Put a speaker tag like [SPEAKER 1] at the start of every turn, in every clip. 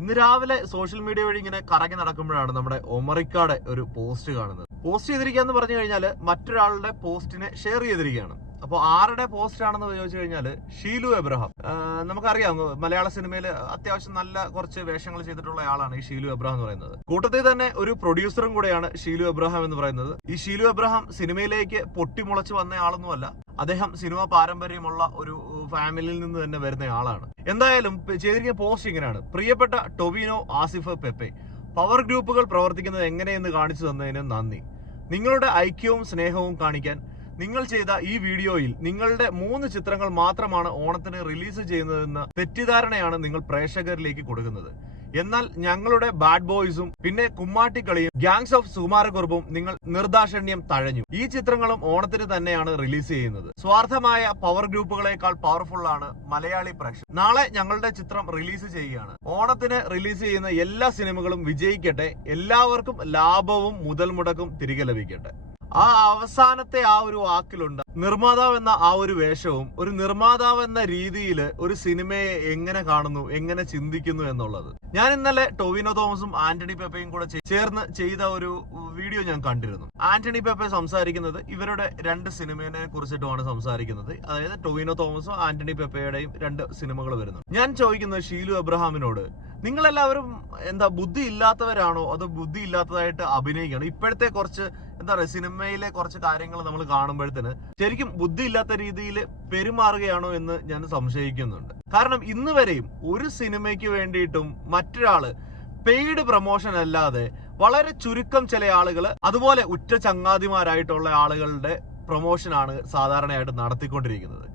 [SPEAKER 1] ഇന്ന് രാവിലെ social media വഴി ഇങ്ങനെ കറങ്ങി നടക്കുമ്പോഴാണ് നമ്മുടെ ഒമറിക്കാടെ ഒരു പോസ്റ്റ് കാണുന്നത്. പോസ്റ്റ് ചെയ്തിരിക്കുക എന്ന് പറഞ്ഞു കഴിഞ്ഞാൽ മറ്റൊരാളുടെ പോസ്റ്റിനെ ഷെയർ ചെയ്തിരിക്കുകയാണ്. അപ്പോൾ ആരുടെ പോസ്റ്റ് ആണെന്ന് ചോദിച്ചു കഴിഞ്ഞാൽ ഷീലു എബ്രഹാം. നമുക്കറിയാം മലയാള സിനിമയിൽ അത്യാവശ്യം നല്ല കുറച്ച് വേഷങ്ങൾ ചെയ്തിട്ടുള്ള ആളാണ് ഈ ഷീലു എബ്രഹാം എന്ന് പറയുന്നത്. കൂട്ടത്തിൽ തന്നെ ഒരു പ്രൊഡ്യൂസറും കൂടെയാണ് ഷീലു എബ്രഹാം എന്ന് പറയുന്നത്. ഈ ഷീലു എബ്രഹാം സിനിമയിലേക്ക് പൊട്ടിമുളച്ച് വന്ന ആളൊന്നുമല്ല അദ്ദേഹം സിനിമ പാരമ്പര്യമുള്ള ഒരു ഫാമിലിയിൽ നിന്ന് തന്നെ വരുന്ന ആളാണ്. എന്തായാലും ചെയ്തിരിക്കുന്ന പോസ്റ്റ് ഇങ്ങനെയാണ്. പ്രിയപ്പെട്ട ടൊവിനോ ആസിഫ് പെപ്പെ പവർ ഗ്രൂപ്പുകൾ പ്രവർത്തിക്കുന്നത് എങ്ങനെയെന്ന് കാണിച്ചു തന്നതിന് നന്ദി. നിങ്ങളുടെ ഐക്യവും സ്നേഹവും കാണിക്കാൻ നിങ്ങൾ ചെയ്ത ഈ വീഡിയോയിൽ നിങ്ങളുടെ മൂന്ന് ചിത്രങ്ങൾ മാത്രമാണ് ഓണത്തിന് റിലീസ് ചെയ്യുന്നതെന്ന തെറ്റിദ്ധാരണയാണ് നിങ്ങൾ പ്രേക്ഷകരിലേക്ക് കൊടുക്കുന്നത്. എന്നാൽ ഞങ്ങളുടെ ബാഡ് ബോയ്സും പിന്നെ കുമ്മാട്ടിക്കളിയും ഗാങ്സ് ഓഫ് സുകുമാരകുറുപ്പും നിങ്ങൾ നിർദാഷണ്യം തഴഞ്ഞു. ഈ ചിത്രങ്ങളും ഓണത്തിന് തന്നെയാണ് റിലീസ് ചെയ്യുന്നത്. സ്വാർത്ഥമായ പവർ ഗ്രൂപ്പുകളെക്കാൾ പവർഫുൾ ആണ് മലയാളി പ്രേക്ഷകർ. നാളെ ഞങ്ങളുടെ ചിത്രം റിലീസ് ചെയ്യുകയാണ്. ഓണത്തിന് റിലീസ് ചെയ്യുന്ന എല്ലാ സിനിമകളും വിജയിക്കട്ടെ. എല്ലാവർക്കും ലാഭവും മുതൽ മുടക്കും തിരികെ ലഭിക്കട്ടെ. ആ അവസാനത്തെ ആ ഒരു വാക്കിലുണ്ട്. നിർമ്മാതാവ് എന്ന ആ ഒരു വേഷവും ഒരു നിർമ്മാതാവ് എന്ന രീതിയിൽ ഒരു സിനിമയെ എങ്ങനെ കാണുന്നു എങ്ങനെ ചിന്തിക്കുന്നു എന്നുള്ളത്. ഞാൻ ഇന്നലെ ടോവിനോ തോമസും ആന്റണി പെപ്പയും കൂടെ ചേർന്ന് ചെയ്ത ഒരു വീഡിയോ ഞാൻ കണ്ടിരുന്നു. ആന്റണി പേപ്പ സംസാരിക്കുന്നത് ഇവരുടെ രണ്ട് സിനിമയെ കുറിച്ചിട്ടുമാണ് സംസാരിക്കുന്നത്. അതായത് ടോവിനോ തോമസും ആന്റണി പെപ്പയുടെയും രണ്ട് സിനിമകൾ വരുന്നു. ഞാൻ ചോദിക്കുന്നത് ഷീലു എബ്രഹാമിനോട് നിങ്ങളെല്ലാവരും എന്താ ബുദ്ധി ഇല്ലാത്തവരാണോ? അതോ ബുദ്ധി ഇല്ലാത്തതായിട്ട് അഭിനയിക്കണം? ഇപ്പോഴത്തെ കുറച്ച് എന്താ പറയുക സിനിമയിലെ കുറച്ച് കാര്യങ്ങൾ നമ്മൾ കാണുമ്പോഴത്തേന് ശരിക്കും ബുദ്ധി ഇല്ലാത്ത രീതിയിൽ പെരുമാറുകയാണോ എന്ന് ഞാൻ സംശയിക്കുന്നുണ്ട്. കാരണം ഇന്ന് വരെയും ഒരു സിനിമയ്ക്ക് വേണ്ടിയിട്ടും മറ്റൊരാൾ പെയ്ഡ് പ്രൊമോഷൻ അല്ലാതെ വളരെ ചുരുക്കം ചില ആളുകൾ അതുപോലെ ഉറ്റ ചങ്ങാതിമാരായിട്ടുള്ള ആളുകളുടെ പ്രൊമോഷനാണ് സാധാരണയായിട്ട് നടത്തിക്കൊണ്ടിരിക്കുന്നത്.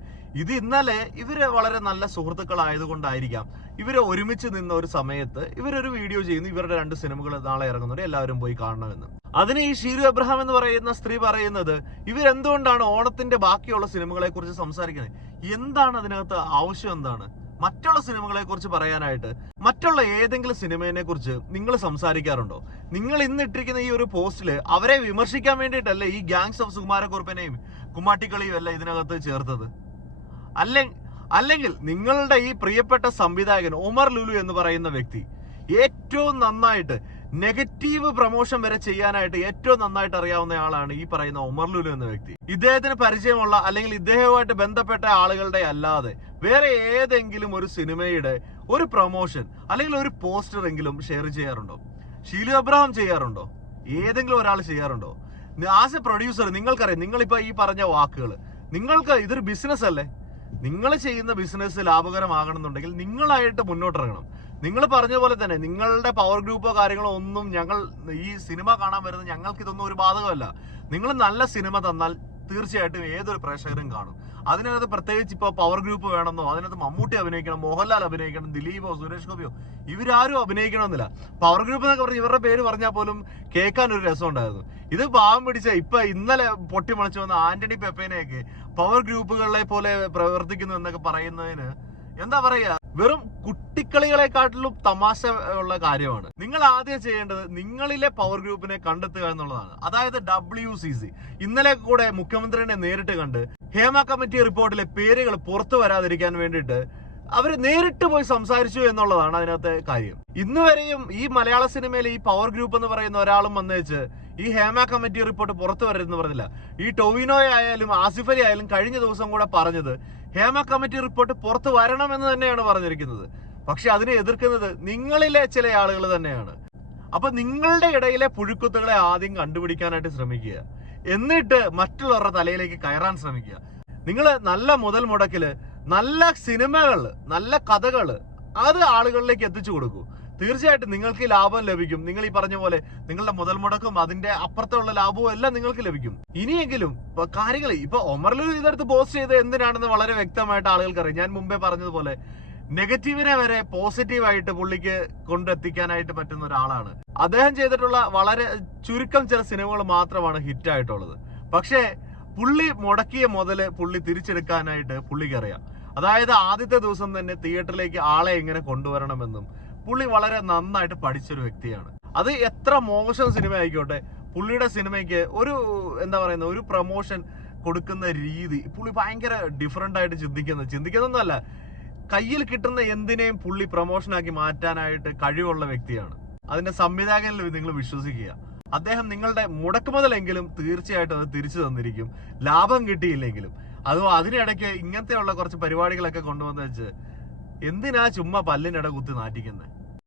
[SPEAKER 1] ഇത് ഇന്നലെ ഇവർ വളരെ നല്ല സുഹൃത്തുക്കളായതുകൊണ്ടായിരിക്കാം. ഇവരെ ഒരുമിച്ച് നിന്ന ഒരു സമയത്ത് ഇവരൊരു വീഡിയോ ചെയ്യുന്നു ഇവരുടെ രണ്ട് സിനിമകൾ നാളെ ഇറങ്ങുന്നുണ്ട് എല്ലാവരും പോയി കാണണമെന്ന്. അതിന് ഈ ഷീരു അബ്രഹാം എന്ന് പറയുന്ന സ്ത്രീ പറയുന്നത് ഇവരെന്തുകൊണ്ടാണ് ഓണത്തിന്റെ ബാക്കിയുള്ള സിനിമകളെ കുറിച്ച് സംസാരിക്കുന്നത്? എന്താണ് അതിനകത്ത് ആവശ്യം എന്താണ്? മറ്റുള്ള സിനിമകളെ കുറിച്ച് പറയാനായിട്ട് മറ്റുള്ള ഏതെങ്കിലും സിനിമയെ കുറിച്ച് നിങ്ങൾ സംസാരിക്കാറുണ്ടോ? നിങ്ങൾ ഇന്ന് ഇട്ടിരിക്കുന്ന ഈ ഒരു പോസ്റ്റിൽ അവരെ വിമർശിക്കാൻ വേണ്ടിയിട്ടല്ലേ ഈ ഗാങ്സ് ഓഫ് സുകുമാരക്കുറുപ്പിനെയും കുമ്മാട്ടിക്കളിയും അല്ല ഇതിനകത്ത് ചേർത്തത്? അല്ലെ അല്ലെങ്കിൽ നിങ്ങളുടെ ഈ പ്രിയപ്പെട്ട സംവിധായകൻ ഉമർ ലുലു എന്ന് പറയുന്ന വ്യക്തി ഏറ്റവും നന്നായിട്ട് നെഗറ്റീവ് പ്രൊമോഷൻ വരെ ചെയ്യാനായിട്ട് ഏറ്റവും നന്നായിട്ട് അറിയാവുന്ന ആളാണ് ഈ പറയുന്ന ഉമർ ലുലു എന്ന വ്യക്തി. ഇദ്ദേഹത്തിന് പരിചയമുള്ള അല്ലെങ്കിൽ ഇദ്ദേഹവുമായിട്ട് ബന്ധപ്പെട്ട ആളുകളുടെ അല്ലാതെ വേറെ ഏതെങ്കിലും ഒരു സിനിമയുടെ ഒരു പ്രൊമോഷൻ അല്ലെങ്കിൽ ഒരു പോസ്റ്റർ എങ്കിലും ഷെയർ ചെയ്യാറുണ്ടോ? ഷീലു അബ്രഹാം ചെയ്യാറുണ്ടോ? ഏതെങ്കിലും ഒരാൾ ചെയ്യാറുണ്ടോ? ആസ് എ പ്രൊഡ്യൂസർ നിങ്ങൾക്കറിയാം നിങ്ങളിപ്പോ ഈ പറഞ്ഞ വാക്കുകൾ നിങ്ങൾക്ക് ഇതൊരു ബിസിനസ് അല്ലേ നിങ്ങൾ ചെയ്യുന്ന ബിസിനസ് ലാഭകരമാകണമെന്നുണ്ടെങ്കിൽ നിങ്ങളായിട്ട് മുന്നോട്ടിറങ്ങണം. നിങ്ങൾ പറഞ്ഞ പോലെ തന്നെ നിങ്ങളുടെ പവർ ഗ്രൂപ്പോ കാര്യങ്ങളോ ഒന്നും ഞങ്ങൾ ഈ സിനിമ കാണാൻ വരുന്നത് ഞങ്ങൾക്ക് ഇതൊന്നും ഒരു ബാധകമല്ല. നിങ്ങൾ നല്ല സിനിമ തന്നാൽ തീർച്ചയായിട്ടും ഏതൊരു പ്രേക്ഷകരും കാണും. അതിനകത്ത് പ്രത്യേകിച്ച് ഇപ്പോൾ പവർ ഗ്രൂപ്പ് വേണമെന്നോ അതിനകത്ത് മമ്മൂട്ടി അഭിനയിക്കണം മോഹൻലാൽ അഭിനയിക്കണം ദിലീപോ സുരേഷ് ഗോപിയോ ഇവരാരും അഭിനയിക്കണമെന്നില്ല. പവർ ഗ്രൂപ്പ് എന്നൊക്കെ പറഞ്ഞ് ഇവരുടെ പേര് പറഞ്ഞാൽ പോലും കേൾക്കാൻ ഒരു രസം ഉണ്ടായിരുന്നു ഇത് പാവം പിടിച്ച ഇപ്പൊ ഇന്നലെ പൊട്ടിമുളച്ചു വന്ന ആന്റണി പെപ്പേനെയൊക്കെ പവർ ഗ്രൂപ്പുകളെ പോലെ പ്രവർത്തിക്കുന്നു എന്നൊക്കെ പറയുന്നതിന് എന്താ പറയാ? വെറും കുട്ടിക്കളികളെക്കാട്ടിലും തമാശ ഉള്ള കാര്യമാണ്. നിങ്ങൾ ആദ്യം ചെയ്യേണ്ടത് നിങ്ങളിലെ പവർ ഗ്രൂപ്പിനെ കണ്ടെത്തുക എന്നുള്ളതാണ്. അതായത് ഡബ്ല്യു സി സി ഇന്നലെ കൂടെ മുഖ്യമന്ത്രിനെ നേരിട്ട് കണ്ട് ഹേമ കമ്മിറ്റി റിപ്പോർട്ടിലെ പേരുകൾ പുറത്തു വരാതിരിക്കാൻ വേണ്ടിയിട്ട് അവർ നേരിട്ട് പോയി സംസാരിച്ചു എന്നുള്ളതാണ് അതിനകത്തെ കാര്യം. ഇന്നുവരെയും ഈ മലയാള സിനിമയിൽ ഈ പവർ ഗ്രൂപ്പ് എന്ന് പറയുന്ന ഒരാളും വന്നേച്ച് ഈ ഹേമ കമ്മിറ്റി റിപ്പോർട്ട് പുറത്തു വരരുതെന്ന് പറഞ്ഞില്ല. ഈ ടൊവിനോയെ ആയാലും ആസിഫ് അലി ആയാലും കഴിഞ്ഞ ദിവസം കൂടെ പറഞ്ഞത് ഹേമ കമ്മിറ്റി റിപ്പോർട്ട് പുറത്തു വരണമെന്ന് തന്നെയാണ് പറഞ്ഞിരിക്കുന്നത്. പക്ഷെ അതിനെ എതിർക്കുന്നത് നിങ്ങളിലെ ചില ആളുകൾ തന്നെയാണ്. അപ്പൊ നിങ്ങളുടെ ഇടയിലെ പുഴുക്കുത്തുകളെ ആദ്യം കണ്ടുപിടിക്കാനായിട്ട് ശ്രമിക്കുക. എന്നിട്ട് മറ്റുള്ളവരുടെ തലയിലേക്ക് കയറാൻ ശ്രമിക്കുക. നിങ്ങൾ നല്ല മുതൽ മുടക്കിൽ നല്ല സിനിമകൾ നല്ല കഥകൾ അത് ആളുകളിലേക്ക് എത്തിച്ചു കൊടുക്കൂ. തീർച്ചയായിട്ടും നിങ്ങൾക്ക് ലാഭം ലഭിക്കും. നിങ്ങൾ ഈ പറഞ്ഞ പോലെ നിങ്ങളുടെ മുതൽ മുടക്കും അതിന്റെ അപ്പുറത്തുള്ള ലാഭവും എല്ലാം നിങ്ങൾക്ക് ലഭിക്കും. ഇനിയെങ്കിലും കാര്യങ്ങൾ ഇപ്പൊ ഒമർലു ഇതെടുത്ത് പോസ്റ്റ് ചെയ്ത് എന്തിനാണെന്ന് വളരെ വ്യക്തമായിട്ട് ആളുകൾക്ക് അറിയാം. ഞാൻ മുമ്പേ പറഞ്ഞതുപോലെ നെഗറ്റീവിനെ വരെ പോസിറ്റീവായിട്ട് പുള്ളിക്ക് കൊണ്ടെത്തിക്കാനായിട്ട് പറ്റുന്ന ഒരാളാണ്. അദ്ദേഹം ചെയ്തിട്ടുള്ള വളരെ ചുരുക്കം ചില സിനിമകൾ മാത്രമാണ് ഹിറ്റ് ആയിട്ടുള്ളത് പക്ഷേ പുള്ളി മുടക്കിയ മുതൽ പുള്ളി തിരിച്ചെടുക്കാനായിട്ട് പുള്ളിക്ക് അറിയാം. അതായത് ആദ്യത്തെ ദിവസം തന്നെ തിയേറ്ററിലേക്ക് ആളെ എങ്ങനെ കൊണ്ടുവരണമെന്നും പുള്ളി വളരെ നന്നായിട്ട് പഠിച്ചൊരു വ്യക്തിയാണ്. അത് എത്ര മോശം സിനിമ ആയിക്കോട്ടെ പുള്ളിയുടെ സിനിമയ്ക്ക് ഒരു എന്താ പറയുന്ന ഒരു പ്രൊമോഷൻ കൊടുക്കുന്ന രീതി പുള്ളി ഭയങ്കര ഡിഫറെന്റ് ആയിട്ട് ചിന്തിക്കുന്നത് ചിന്തിക്കുന്നൊന്നുമല്ല കയ്യിൽ കിട്ടുന്ന എന്തിനേയും പുള്ളി പ്രൊമോഷനാക്കി മാറ്റാനായിട്ട് കഴിവുള്ള വ്യക്തിയാണ്. അതിന്റെ സംവിധായകനിൽ നിങ്ങൾ വിശ്വസിക്കുക. അദ്ദേഹം നിങ്ങളുടെ മുടക്കുമുതലെങ്കിലും തീർച്ചയായിട്ടും അത് തിരിച്ചു തന്നിരിക്കും. ലാഭം കിട്ടിയില്ലെങ്കിലും. അതോ അതിനിടയ്ക്ക് ഇങ്ങനത്തെയുള്ള കുറച്ച് പരിപാടികളൊക്കെ കൊണ്ടുവന്ന് വെച്ച് എന്തിനാ ചുമ്മാ പല്ലിനിട കുത്തി നാറ്റിക്കുന്നത്